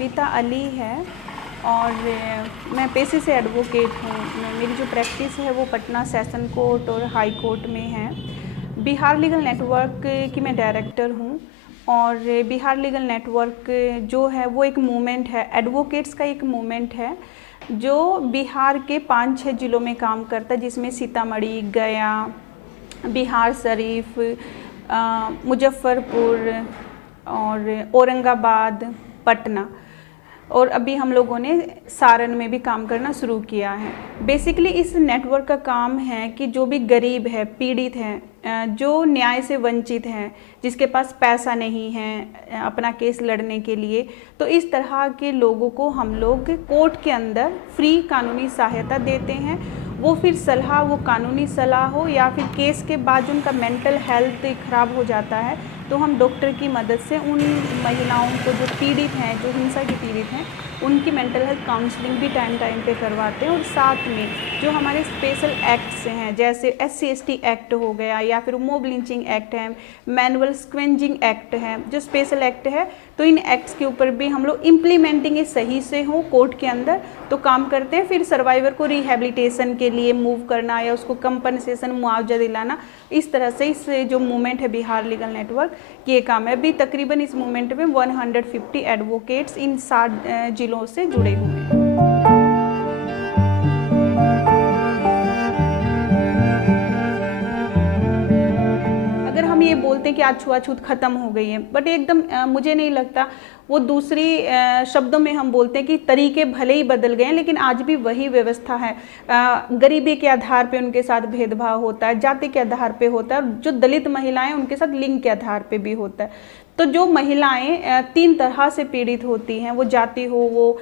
कविता अली है और मैं पेशे से एडवोकेट हूँ। मेरी जो प्रैक्टिस है वो पटना सेशन कोर्ट और हाई कोर्ट में है। बिहार लीगल नेटवर्क की मैं डायरेक्टर हूँ और बिहार लीगल नेटवर्क जो है वो एक मूवमेंट है, एडवोकेट्स का एक मूवमेंट है जो बिहार के 5-6 ज़िलों में काम करता है, जिसमें सीतामढ़ी, गया, बिहार शरीफ, मुजफ्फरपुर और औरंगाबाद, पटना और अभी हम लोगों ने सारण में भी काम करना शुरू किया है। बेसिकली इस नेटवर्क का काम है कि जो भी गरीब है, पीड़ित है, जो न्याय से वंचित हैं, जिसके पास पैसा नहीं है अपना केस लड़ने के लिए, तो इस तरह के लोगों को हम लोग कोर्ट के अंदर फ्री कानूनी सहायता देते हैं। वो फिर सलाह, वो कानूनी सलाह हो या फिर केस के बाद जो उनका मेंटल हेल्थ ख़राब हो जाता है तो हम डॉक्टर की मदद से उन महिलाओं को जो पीड़ित हैं, जो हिंसा की पीड़ित हैं, उनकी मेंटल हेल्थ काउंसलिंग भी टाइम टाइम पे करवाते हैं। और साथ में जो हमारे स्पेशल एक्ट्स हैं, जैसे SC/ST एक्ट हो गया या फिर मॉब लिंचिंग एक्ट है, मैनुअल स्क्वेंजिंग एक्ट है, जो स्पेशल एक्ट है, तो इन एक्ट्स के ऊपर भी हम लोग इम्प्लीमेंटिंग सही से हो कोर्ट के अंदर तो काम करते हैं। फिर सर्वाइवर को रिहेबिलिटेशन के लिए मूव करना या उसको कंपनसेशन, मुआवजा दिलाना, इस तरह से इस जो मूवमेंट है बिहार लीगल नेटवर्क ये काम है। अभी तकरीबन इस मूवमेंट में 150 एडवोकेट्स इन 60 जिलों से जुड़े हुए हैं। अगर हम ये बोलते हैं कि आज छुआछूत खत्म हो गई है, बट एकदम मुझे नहीं लगता। वो दूसरी शब्दों में हम बोलते हैं कि तरीके भले ही बदल गए हैं लेकिन आज भी वही व्यवस्था है। गरीबी के आधार पे उनके साथ भेदभाव होता है, जाति के आधार पे होता है, और जो दलित महिलाएं उनके साथ लिंग के आधार पे भी होता है। तो जो महिलाएं 3 तरह से पीड़ित होती हैं, वो जाति हो, वो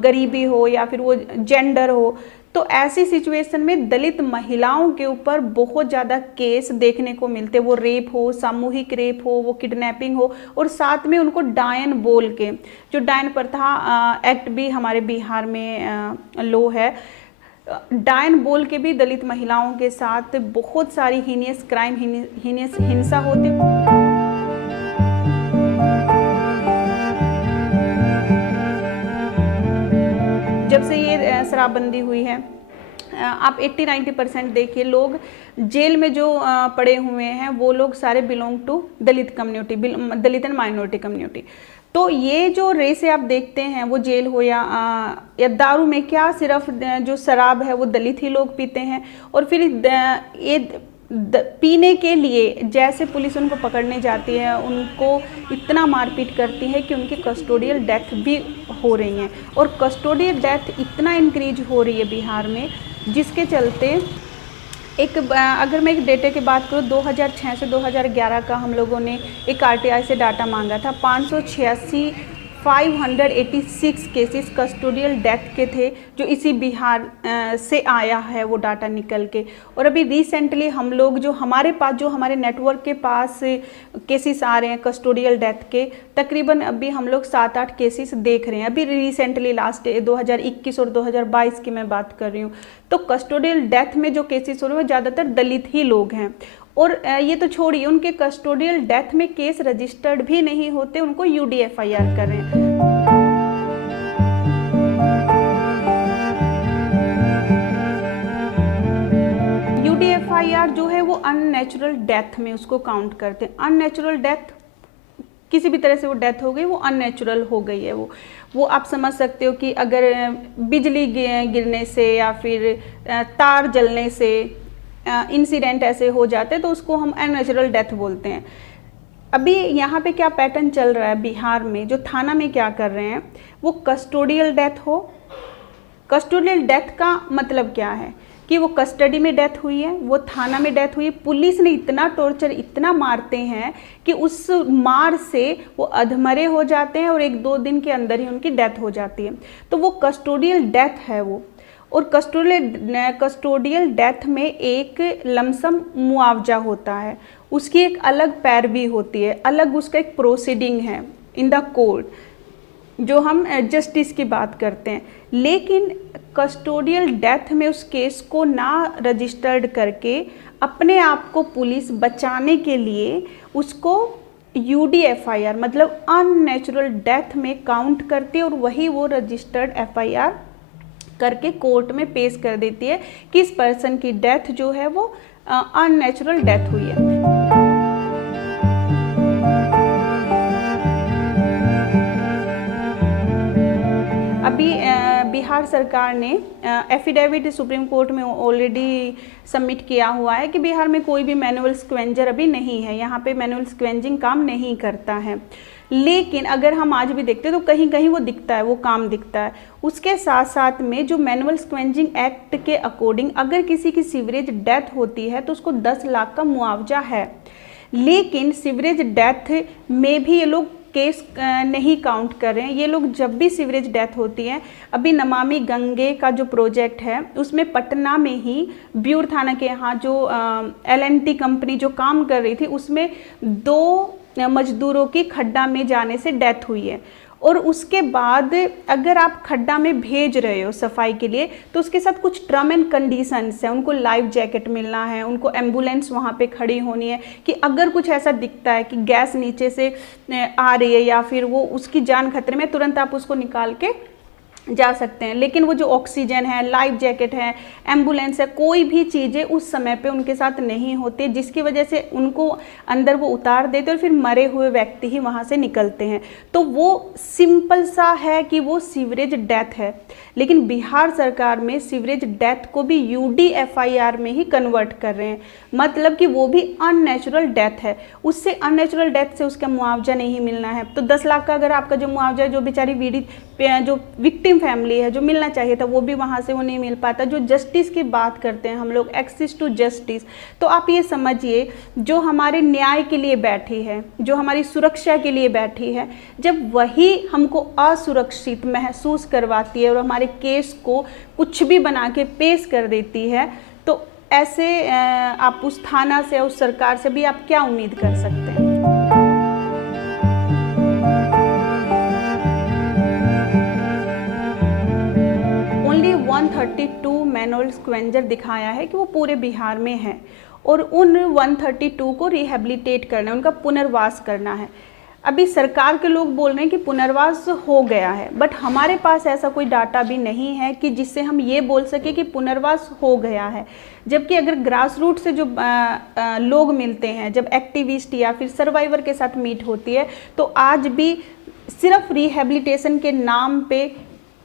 गरीबी हो या फिर वो जेंडर हो, तो ऐसी सिचुएशन में दलित महिलाओं के ऊपर बहुत ज़्यादा केस देखने को मिलते। वो रेप हो, सामूहिक रेप हो, वो किडनैपिंग हो, और साथ में उनको डायन बोल के, जो डायन प्रथा एक्ट भी हमारे बिहार में लो है, डायन बोल के भी दलित महिलाओं के साथ बहुत सारी हीनियस क्राइम, हीनियस हिंसा होती। जब से ये शराबबंदी हुई है, आप 80-90% देखिए लोग जेल में जो पड़े हुए हैं वो लोग सारे belong to Dalit community, Dalit and minority community. तो ये जो रेस आप देखते हैं, वो जेल हो या दारू में, क्या सिर्फ जो शराब है वो दलित ही लोग पीते हैं। और फिर ये पीने के लिए जैसे पुलिस उनको पकड़ने जाती है, उनको इतना मारपीट करती है कि उनकी कस्टोडियल डेथ भी हो रही हैं। और कस्टोडियल डेथ इतना इंक्रीज हो रही है बिहार में, जिसके चलते अगर मैं एक डेटे की बात करूँ, 2006 से 2011 का हम लोगों ने एक RTI से डाटा मांगा था। 586 केसेस कस्टोडियल डेथ के थे, जो इसी बिहार से आया है वो डाटा निकल के। और अभी रिसेंटली हम लोग जो हमारे पास, जो हमारे नेटवर्क के पास केसेस आ रहे हैं कस्टोडियल डेथ के, तकरीबन अभी हम लोग 7-8 केसेस देख रहे हैं। अभी रिसेंटली लास्ट 2021 और 2022 की मैं बात कर रही हूँ। तो कस्टोडियल डेथ में जो केसेस हो रहे हैं वो ज़्यादातर दलित ही लोग हैं। और ये तो छोड़िए, उनके कस्टोडियल डेथ में केस रजिस्टर्ड भी नहीं होते, उनको UDFIR कर रहे हैं। UDFIR जो है वो अननेचुरल डेथ में उसको काउंट करते हैं। अननेचुरल डेथ, किसी भी तरह से वो डेथ हो गई, वो अननेचुरल हो गई है। वो आप समझ सकते हो कि अगर बिजली गिरने से या फिर तार जलने से इंसिडेंट ऐसे हो जाते हैं तो उसको हम अननेचुरल डेथ बोलते हैं। अभी यहाँ पे क्या पैटर्न चल रहा है बिहार में, जो थाना में क्या कर रहे हैं, वो कस्टोडियल डेथ हो। कस्टोडियल डेथ का मतलब क्या है कि वो कस्टडी में डेथ हुई है, वो थाना में डेथ हुई है, पुलिस ने इतना टॉर्चर, इतना मारते हैं कि उस मार से वो अधमरे हो जाते हैं और 1-2 दिन के अंदर ही उनकी डेथ हो जाती है। तो वो कस्टोडियल डेथ है वो। और कस्टोडियल डेथ में एक लमसम मुआवजा होता है, उसकी एक अलग पैरवी होती है, अलग उसका एक प्रोसीडिंग है इन द कोर्ट, जो हम जस्टिस की बात करते हैं। लेकिन कस्टोडियल डेथ में उस केस को ना रजिस्टर्ड करके अपने आप को पुलिस बचाने के लिए उसको UDFIR मतलब अननेचुरल डेथ में काउंट करती है और वही वो रजिस्टर्ड FIR करके कोर्ट में पेश कर देती है कि इस पर्सन की डेथ जो है वो अननेचुरल डेथ हुई है। अभी बिहार सरकार ने एफिडेविट सुप्रीम कोर्ट में ऑलरेडी सबमिट किया हुआ है कि बिहार में कोई भी मैनुअल स्क्वेंजर अभी नहीं है, यहाँ पे मैनुअल स्क्वेंजिंग काम नहीं करता है। लेकिन अगर हम आज भी देखते हैं तो कहीं कहीं वो दिखता है, वो काम दिखता है। उसके साथ साथ में जो मैनुअल स्क्वेंजिंग एक्ट के अकॉर्डिंग अगर किसी की सीवरेज डेथ होती है तो उसको 10 लाख का मुआवजा है। लेकिन सीवरेज डेथ में भी ये लोग केस नहीं काउंट कर रहे हैं। ये लोग जब भी सीवरेज डेथ होती है, अभी नमामि गंगे का जो प्रोजेक्ट है उसमें पटना में ही ब्यूर थाना के यहाँ जो LNT कंपनी जो काम कर रही थी उसमें 2 मजदूरों की खड्डा में जाने से डेथ हुई है। और उसके बाद अगर आप खड्डा में भेज रहे हो सफाई के लिए तो उसके साथ कुछ टर्म एंड कंडीशंस है, उनको लाइफ जैकेट मिलना है, उनको एम्बुलेंस वहाँ पे खड़ी होनी है कि अगर कुछ ऐसा दिखता है कि गैस नीचे से आ रही है या फिर वो उसकी जान खतरे में, तुरंत आप उसको निकाल के जा सकते हैं। लेकिन वो जो ऑक्सीजन है, लाइफ जैकेट है, एम्बुलेंस है, कोई भी चीज़ें उस समय पे उनके साथ नहीं होती, जिसकी वजह से उनको अंदर वो उतार देते और फिर मरे हुए व्यक्ति ही वहाँ से निकलते हैं। तो वो सिंपल सा है कि वो सीवरेज डेथ है। लेकिन बिहार सरकार में सीवरेज डेथ को भी UDFIR में ही कन्वर्ट कर रहे हैं, मतलब कि वो भी अननेचुरल डेथ है। उससे अननेचुरल डेथ से उसका मुआवजा नहीं मिलना है। तो 10 लाख का अगर आपका जो मुआवजा जो बेचारी जो विक्टिम फैमिली है जो मिलना चाहिए था वो भी वहाँ से वो नहीं मिल पाता। जो जस्टिस की बात करते हैं हम लोग, एक्सेस टू जस्टिस, तो आप ये समझिए जो हमारे न्याय के लिए बैठी है, जो हमारी सुरक्षा के लिए बैठी है, जब वही हमको असुरक्षित महसूस करवाती है और हमारे केस को कुछ भी बना के पेश कर देती है, तो ऐसे आप उस थाना से, उस सरकार से भी आप क्या उम्मीद कर सकते हैं। ओनली 132 मैनुअल स्क्वेंजर दिखाया है कि वो पूरे बिहार में है और उन 132 को रिहेबिलिटेट करना है, उनका पुनर्वास करना है। अभी सरकार के लोग बोल रहे हैं कि पुनर्वास हो गया है, बट हमारे पास ऐसा कोई डाटा भी नहीं है कि जिससे हम ये बोल सके कि पुनर्वास हो गया है। जबकि अगर ग्रास रूट से जो लोग मिलते हैं, जब एक्टिविस्ट या फिर सर्वाइवर के साथ मीट होती है, तो आज भी सिर्फ रिहेबिलिटेशन के नाम पे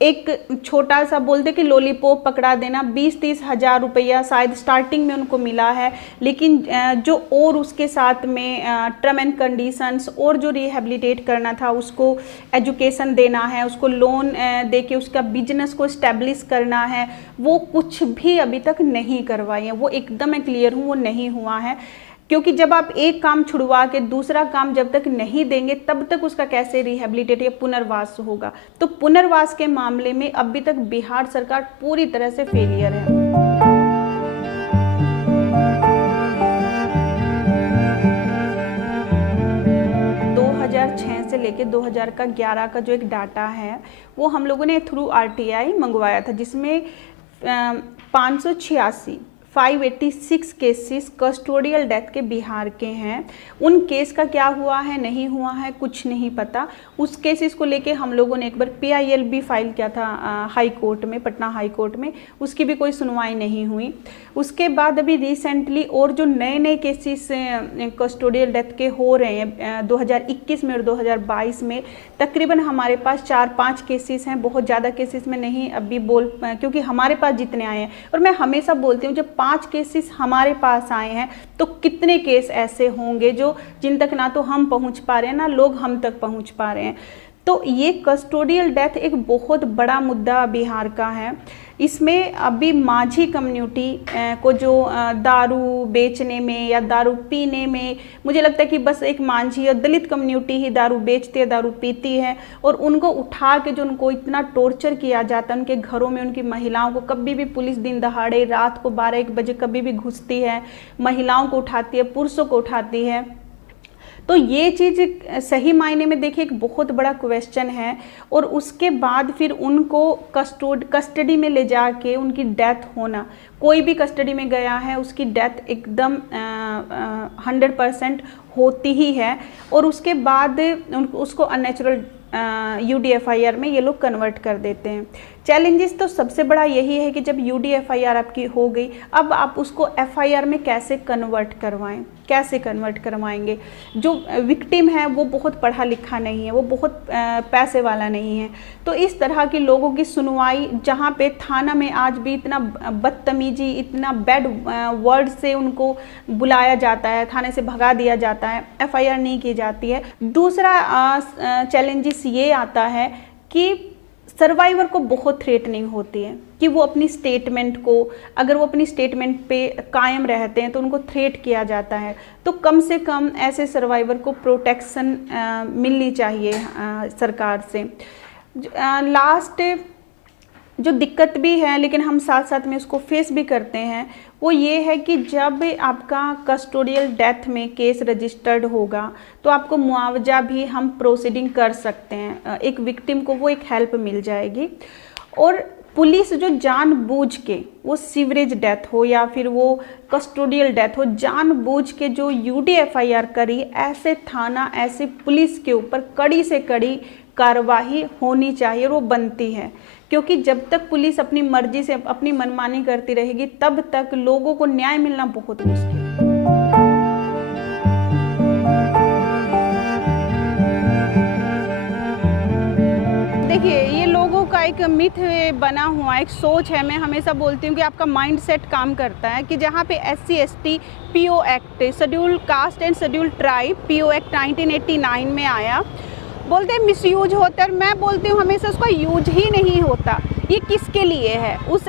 एक छोटा सा बोलते कि लॉलीपॉप पकड़ा देना, 20-30 हज़ार रुपया शायद स्टार्टिंग में उनको मिला है। लेकिन जो और उसके साथ में टर्म एंड कंडीशंस और जो रिहेबिलिटेट करना था, उसको एजुकेशन देना है, उसको लोन दे के उसका बिजनेस को इस्टेब्लिश करना है, वो कुछ भी अभी तक नहीं करवाई है। वो एकदम मैं क्लियर हूँ, वो नहीं हुआ है। क्योंकि जब आप एक काम छुड़वा के दूसरा काम जब तक नहीं देंगे तब तक उसका कैसे रिहेबिलिटेट या पुनर्वास होगा। तो पुनर्वास के मामले में अभी तक बिहार सरकार पूरी तरह से फेलियर है। 2006 से लेके 2011 का जो एक डाटा है वो हम लोगों ने थ्रू RTI मंगवाया था, जिसमें 586 केसेस कस्टोडियल डेथ के बिहार के हैं। उन केस का क्या हुआ है, नहीं हुआ है, कुछ नहीं पता। उस केसेस को लेके हम लोगों ने एक बार PIL भी फाइल किया था हाई कोर्ट में, पटना हाई कोर्ट में, उसकी भी कोई सुनवाई नहीं हुई। उसके बाद अभी रिसेंटली और जो नए नए केसेस कस्टोडियल डेथ के हो रहे हैं 2021 में और 2022 में, तकरीबन हमारे पास 4-5 केसेस हैं। बहुत ज़्यादा केसेस में नहीं अभी क्योंकि हमारे पास जितने आए हैं, और मैं हमेशा बोलती हूँ जब 5 केसेस हमारे पास आए हैं तो कितने केस ऐसे होंगे जिन तक ना तो हम पहुँच पा रहे हैं ना लोग हम तक पहुँच पा रहे हैं। तो ये कस्टोडियल डेथ एक बहुत बड़ा मुद्दा बिहार का है। इसमें अभी माझी कम्युनिटी को जो दारू बेचने में या दारू पीने में, मुझे लगता है कि बस एक माझी और दलित कम्युनिटी ही दारू बेचती है, दारू पीती है, और उनको उठा के जो उनको इतना टॉर्चर किया जाता है उनके घरों में। उनकी महिलाओं को कभी भी पुलिस दिन दहाड़े रात को 12-1 बजे कभी भी घुसती है, महिलाओं को उठाती है, पुरुषों को उठाती है। तो ये चीज़ सही मायने में देखिए एक बहुत बड़ा क्वेश्चन है। और उसके बाद फिर उनको कस्टडी में ले जाके उनकी डेथ होना, कोई भी कस्टडी में गया है उसकी डेथ एकदम 100% होती ही है। और उसके बाद उसको अननेचुरल UDFIR में ये लोग कन्वर्ट कर देते हैं। चैलेंजेस तो सबसे बड़ा यही है कि जब UDFIR आपकी हो गई, अब आप उसको FIR में कैसे कन्वर्ट करवाएं, कैसे कन्वर्ट करवाएंगे। जो विक्टिम है वो बहुत पढ़ा लिखा नहीं है, वो बहुत पैसे वाला नहीं है, तो इस तरह के लोगों की सुनवाई, जहाँ पे थाना में आज भी इतना बदतमीजी, इतना बैड वर्ड से उनको बुलाया जाता है, थाने से भगा दिया जाता है, FIR नहीं की जाती है। दूसरा चैलेंजेस ये आता है कि सर्वाइवर को बहुत थ्रेटनिंग होती है कि वो अपनी स्टेटमेंट को, अगर वो अपनी स्टेटमेंट पे कायम रहते हैं तो उनको थ्रेट किया जाता है। तो कम से कम ऐसे सर्वाइवर को प्रोटेक्शन मिलनी चाहिए सरकार से। लास्ट जो दिक्कत भी है, लेकिन हम साथ साथ में उसको फेस भी करते हैं, वो ये है कि जब आपका कस्टोडियल डेथ में केस रजिस्टर्ड होगा तो आपको मुआवजा भी हम प्रोसीडिंग कर सकते हैं, एक विक्टिम को वो एक हेल्प मिल जाएगी। और पुलिस जो जानबूझ के, वो सीवरेज डेथ हो या फिर वो कस्टोडियल डेथ हो, जानबूझ के जो UDFIR करी, ऐसे थाना, ऐसे पुलिस के ऊपर कड़ी से कड़ी कार्रवाई होनी चाहिए और वो बनती है। क्योंकि जब तक पुलिस अपनी मर्जी से अपनी मनमानी करती रहेगी तब तक लोगों को न्याय मिलना बहुत मुश्किल है। देखिए, ये लोगों का एक मिथ बना हुआ, एक सोच है। मैं हमेशा बोलती हूँ कि आपका माइंडसेट काम करता है कि जहाँ पे SC ST PO act, schedule caste and schedule tribe PO act 1989 में आया, बोलते हैं मिसयूज होता है। मैं बोलती हूँ हमेशा उसका यूज ही नहीं होता। ये किसके लिए है? उस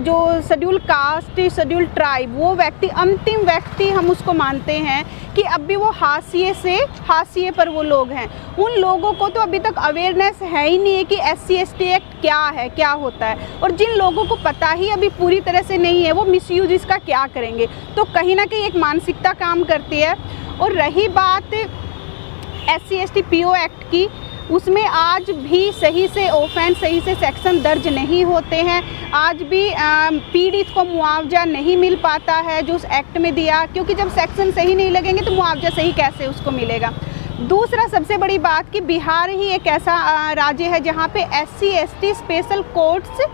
जो शेड्यूल कास्ट, शेड्यूल ट्राइब, वो व्यक्ति, अंतिम व्यक्ति हम उसको मानते हैं कि अभी वो हाशिए पर वो लोग हैं। उन लोगों को तो अभी तक अवेयरनेस है ही नहीं है कि SC ST एक्ट क्या है, क्या होता है। और जिन लोगों को पता ही अभी पूरी तरह से नहीं है, वो मिसयूज इसका क्या करेंगे। तो कहीं ना कहीं एक मानसिकता काम करती है। और रही बात SC ST PO एक्ट की, उसमें आज भी सही से ऑफेंस, सही से सेक्शन दर्ज नहीं होते हैं। आज भी पीड़ित को मुआवजा नहीं मिल पाता है जो उस एक्ट में दिया, क्योंकि जब सेक्शन सही नहीं लगेंगे तो मुआवजा सही कैसे उसको मिलेगा। दूसरा सबसे बड़ी बात कि बिहार ही एक ऐसा राज्य है जहाँ पे SC ST स्पेशल कोर्ट्स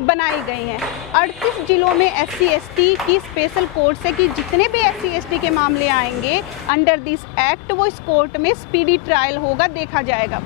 बनाई गई हैं। 38 जिलों में SC ST की स्पेशल कोर्ट्स है कि जितने भी SC ST के मामले आएंगे अंडर दिस एक्ट, वो इस कोर्ट में स्पीडी ट्रायल होगा, देखा जाएगा।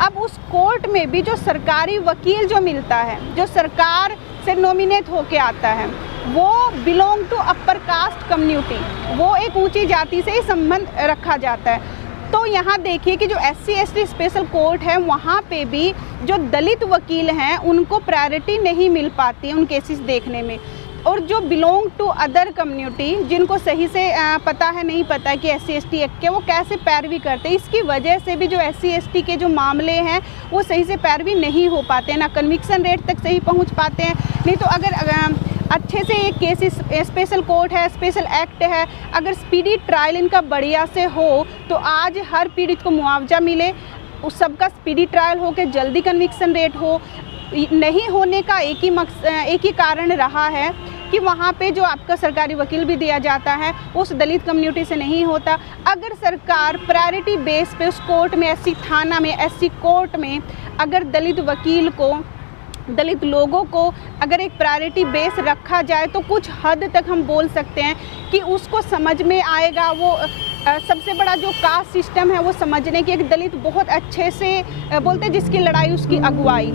अब उस कोर्ट में भी जो सरकारी वकील जो मिलता है, जो सरकार से नॉमिनेट होके आता है, वो belong to upper caste community, वो एक ऊंची जाति से ही संबंध रखा जाता है। तो यहाँ देखिए कि जो SC ST स्पेशल कोर्ट है, वहाँ पे भी जो दलित वकील हैं उनको प्रायोरिटी नहीं मिल पाती है उन केसेस देखने में। और जो बिलोंग टू अदर कम्युनिटी, जिनको सही से पता है, नहीं पता है कि SC ST एक्ट के, वो कैसे पैरवी करते हैं, इसकी वजह से भी जो SC ST के जो मामले हैं वो सही से पैरवी नहीं हो पाते हैं, ना कन्विक्शन रेट तक सही पहुँच पाते हैं। नहीं तो अगर अच्छे से एक केस स्पेशल कोर्ट है, स्पेशल एक्ट है, अगर स्पीडी ट्रायल इनका बढ़िया से हो तो आज हर पीड़ित को मुआवजा मिले, उस सबका स्पीडी ट्रायल हो के जल्दी कन्विक्शन रेट हो। नहीं होने का एक ही कारण रहा है कि वहाँ पे जो आपका सरकारी वकील भी दिया जाता है उस दलित कम्युनिटी से नहीं होता। अगर सरकार प्रायोरिटी बेस पे उस कोर्ट में, SC थाना में, SC कोर्ट में अगर दलित वकील को, दलित लोगों को अगर एक प्रायोरिटी बेस रखा जाए तो कुछ हद तक हम बोल सकते हैं कि उसको समझ में आएगा। वो सबसे बड़ा जो कास्ट सिस्टम है वो समझने की, एक दलित बहुत अच्छे से बोलते हैं जिसकी लड़ाई उसकी अगुवाई।